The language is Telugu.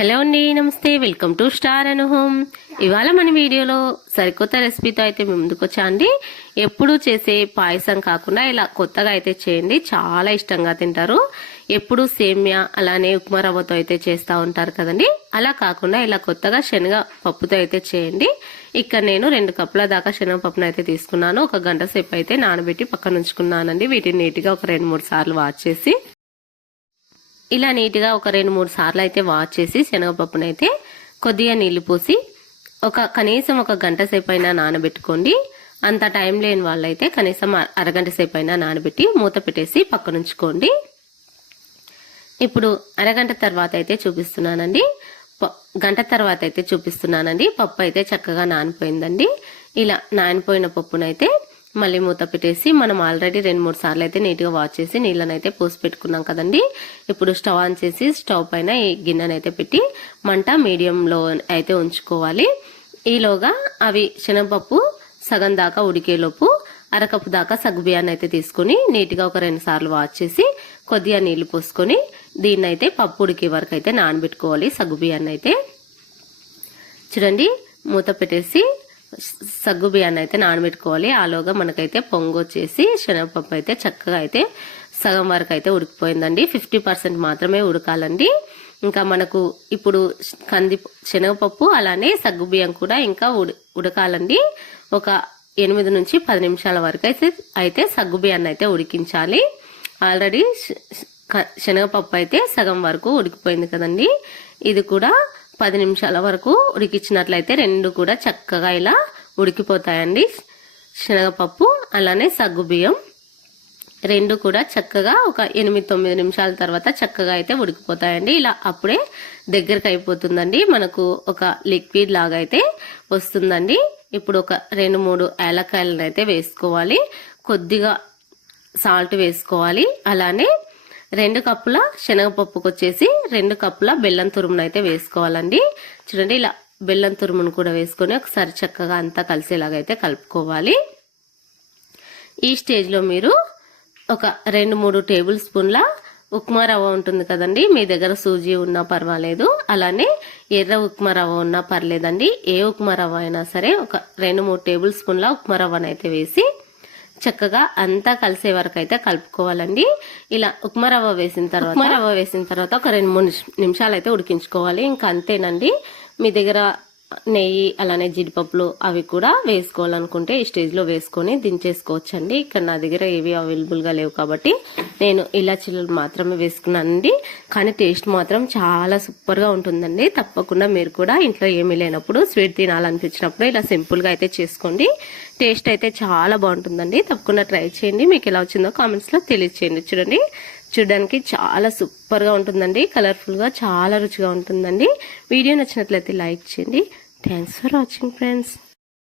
హలో అండి నమస్తే welcome to star Anu home ఇవాళ మన వీడియోలో సరికొత్త రెసిపీతో అయితే మేము ముందుకు వచ్చా అండి. ఎప్పుడు చేసే పాయసం కాకుండా ఇలా కొత్తగా అయితే చేయండి చాలా ఇష్టంగా తింటారు. ఎప్పుడు సేమ్యా అలానే ఉప్మా రవ్వతో అయితే చేస్తూ ఉంటారు కదండి. అలా కాకుండా ఇలా కొత్తగా శనగ పప్పుతో అయితే చేయండి. ఇక్కడ నేను రెండు కప్పుల దాకా శనగపప్పును అయితే తీసుకున్నాను. ఒక గంట సేపు అయితే నానబెట్టి పక్కన ఉంచుకున్నానండి. వీటిని నీట్గా ఒక రెండు మూడు సార్లు వాచ్ చేసి ఇలా నీట్గా ఒక రెండు మూడు సార్లు అయితే వాష్ చేసి శనగపప్పునైతే అయితే కొద్దిగా నీళ్ళు పోసి ఒక కనీసం ఒక గంట సేపు అయినా నానబెట్టుకోండి. అంత టైం లేని వాళ్ళైతే కనీసం అరగంట సేపు అయినా నానబెట్టి మూత పెట్టేసి పక్కనుంచుకోండి. ఇప్పుడు అరగంట తర్వాత అయితే చూపిస్తున్నానండి. గంట తర్వాత అయితే చూపిస్తున్నానండి. పప్పు అయితే చక్కగా నానిపోయిందండి. ఇలా నానిపోయిన పప్పునైతే మళ్ళీ మూత పెట్టేసి మనం ఆల్రెడీ రెండు మూడు సార్లు అయితే నీట్గా వాష్ చేసి నీళ్ళని అయితే పోసి పెట్టుకున్నాం కదండి. ఇప్పుడు స్టవ్ ఆన్ చేసి స్టవ్ పైన ఈ గిన్నెని అయితే పెట్టి మంట మీడియంలో అయితే ఉంచుకోవాలి. ఈలోగా అవి శనగపప్పు సగం దాకా ఉడికేలోపు అరకప్పు దాకా సగ్గుబియ్యాన్ని అయితే తీసుకుని నీట్గా ఒక రెండు సార్లు వాష్ చేసి కొద్దిగా నీళ్ళు పోసుకొని దీన్ని అయితే పప్పు ఉడికే వరకు అయితే నానబెట్టుకోవాలి సగ్గుబియ్యాన్ని అయితే. చూడండి మూత పెట్టేసి సగ్గు బియ్యాన్ని అయితే నానబెట్టుకోవాలి. ఆలోగా మనకైతే పొంగు వచ్చేసి శనగపప్పు అయితే చక్కగా అయితే సగం వరకు అయితే ఉడికిపోయిందండి. ఫిఫ్టీ పర్సెంట్ మాత్రమే ఉడకాలండి. ఇంకా మనకు ఇప్పుడు కంది శనగపప్పు అలానే సగ్గు బియ్యం కూడా ఇంకా ఉడకాలండి. ఒక ఎనిమిది నుంచి పది నిమిషాల వరకు అయితే అయితే సగ్గు బియ్యాన్ని అయితే ఉడికించాలి. ఆల్రెడీ శనగపప్పు అయితే సగం వరకు ఉడికిపోయింది కదండి. ఇది కూడా పది నిమిషాల వరకు ఉడికించినట్లయితే రెండు కూడా చక్కగా ఇలా ఉడికిపోతాయండి. శనగపప్పు అలానే సగ్గు బియ్యం రెండు కూడా చక్కగా ఒక ఎనిమిది తొమ్మిది నిమిషాల తర్వాత చక్కగా అయితే ఉడికిపోతాయండి. ఇలా అప్పుడే దగ్గరకు అయిపోతుందండి. మనకు ఒక లిక్విడ్ లాగా అయితే వస్తుందండి. ఇప్పుడు ఒక రెండు మూడు ఏలకాయలను అయితే వేసుకోవాలి. కొద్దిగా సాల్ట్ వేసుకోవాలి. అలానే రెండు కప్పుల శనగపప్పుకు వచ్చేసి రెండు కప్పుల బెల్లం తురుమును అయితే వేసుకోవాలండి. చూడండి ఇలా బెల్లం తురుమును కూడా వేసుకొని ఒకసారి చక్కగా అంతా కలిసేలాగైతే కలుపుకోవాలి. ఈ స్టేజ్లో మీరు ఒక రెండు మూడు టేబుల్ స్పూన్ల ఉప్మా రవ్వ ఉంటుంది కదండి మీ దగ్గర సూజీ ఉన్నా పర్వాలేదు. అలానే ఎర్ర ఉప్మా రవ్వ ఉన్నా పర్లేదండి. ఏ ఉప్మా రవ్వ అయినా సరే ఒక రెండు మూడు టేబుల్ స్పూన్ల ఉప్మా రవ్వనైతే వేసి చక్కగా అంతా కలిసే వరకు అయితే కలుపుకోవాలండి. ఇలా ఉప్మా రవ్వ వేసిన తర్వాత ఉప్మా రవ్వ వేసిన తర్వాత ఒక రెండు మూడు నిమిషాలు అయితే ఉడికించుకోవాలి. ఇంకా అంతేనండి. మీ దగ్గర నెయ్యి అలానే జీడిపప్పులు అవి కూడా వేసుకోవాలనుకుంటే ఈ స్టేజ్లో వేసుకొని దించేసుకోవచ్చండి. ఇక్కడ నా దగ్గర ఏవి అవైలబుల్గా లేవు కాబట్టి నేను ఇలాచీలు మాత్రమే వేసుకున్నానండి. కానీ టేస్ట్ మాత్రం చాలా సూపర్గా ఉంటుందండి. తప్పకుండా మీరు కూడా ఇంట్లో ఏమీ లేనప్పుడు స్వీట్ తినాలనిపించినప్పుడు ఇలా సింపుల్గా అయితే చేసుకోండి. టేస్ట్ అయితే చాలా బాగుంటుందండి. తప్పకుండా ట్రై చేయండి. మీకు ఎలా వచ్చిందో కామెంట్స్లో తెలియచేయండి. చూడండి. చూడడానికి చాలా సూపర్గా ఉంటుందండి. కలర్ఫుల్గా చాలా రుచిగా ఉంటుందండి. వీడియో నచ్చినట్లయితే లైక్ చేయండి. Thanks for watching friends.